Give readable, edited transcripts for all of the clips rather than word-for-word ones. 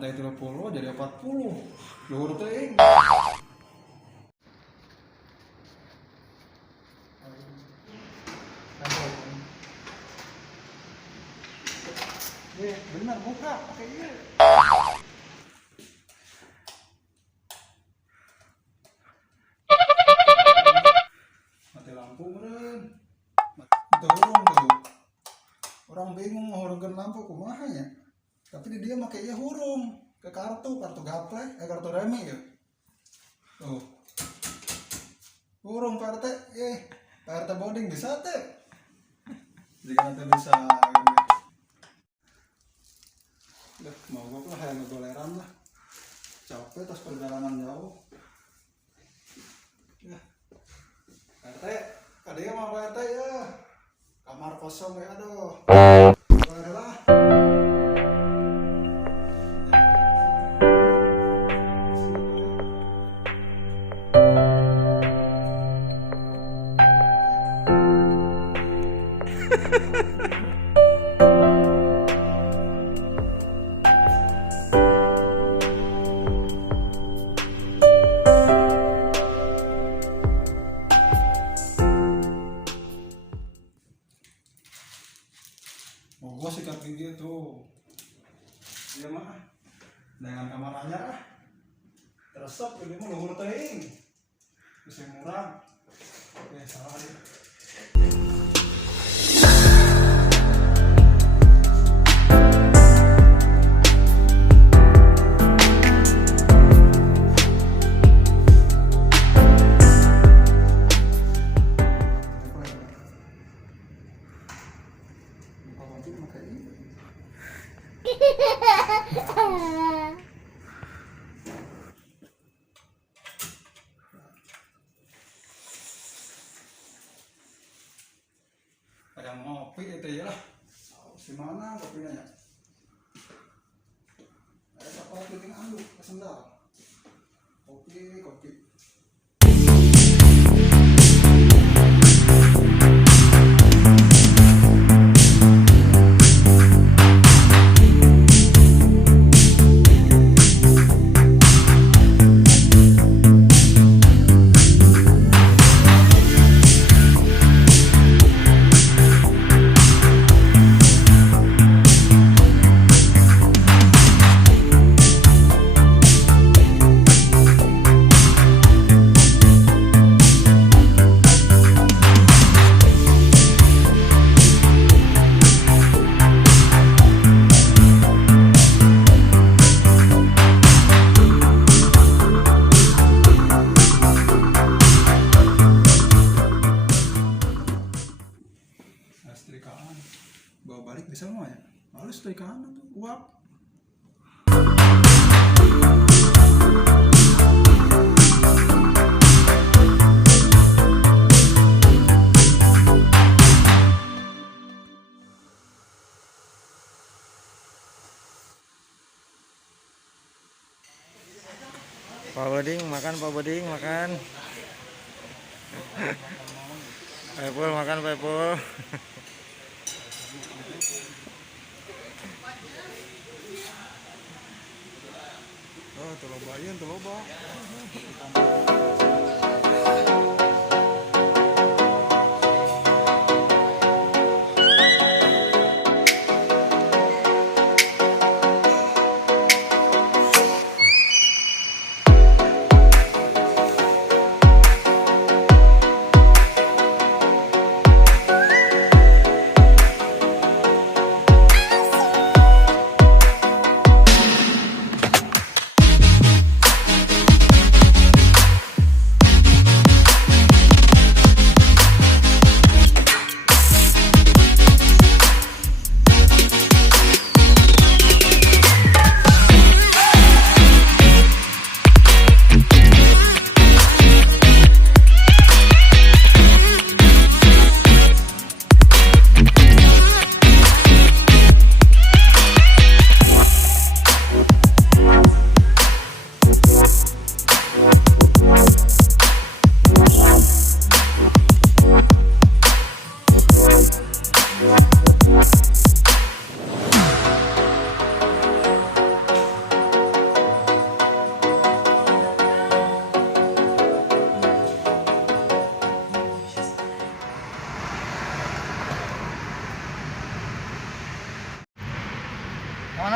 lantai 30 jadi 40. Luhur teuing. Benar buka pakai ieu. Mati lampu meureun. Dorong tuh. Orang bingung mau hurungkeun lampu kumaha nya. Tapi di dia make ieu hurung ke kartu gaple, kartu remi ya. Tuh. Hurung Pak RT, Pak RT bonding bisa teh. Jika nanti bisa udah mau gue lah yang goleran lah, capek terus perjalanan jauh. Ya, Pak RT, kadang mau Pak RT ya, kamar kosong ya aduh. Boleh lah. Oh, gua sikat gigi tuh. Iya mah. Dengan kamar anyar ah. Teresep ini mah luhur teuing. Bisa murah. Oke, salah ya. Ada ngopi itu ya lah. Si mana kopinya ya? Ada kopi dengan anduk kesendal. Kopi. Setrikaan bawa balik bisa mau ya lalu setrikaan tuh uap. Pak Boding makan, Pak Boding makan. Pak Ipul makan, Pak Ipul. Oh, telobayan teloba.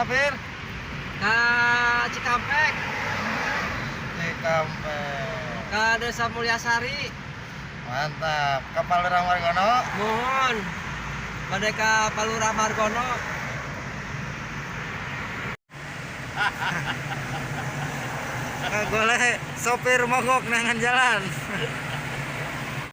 Pir? Ke Cikampek, Cikampek. ke Desa Mulyasari. Mantap. Kapal Lurah Margono. Mohon pada ke Palura Margono. Boleh sopir mogok dengan jalan.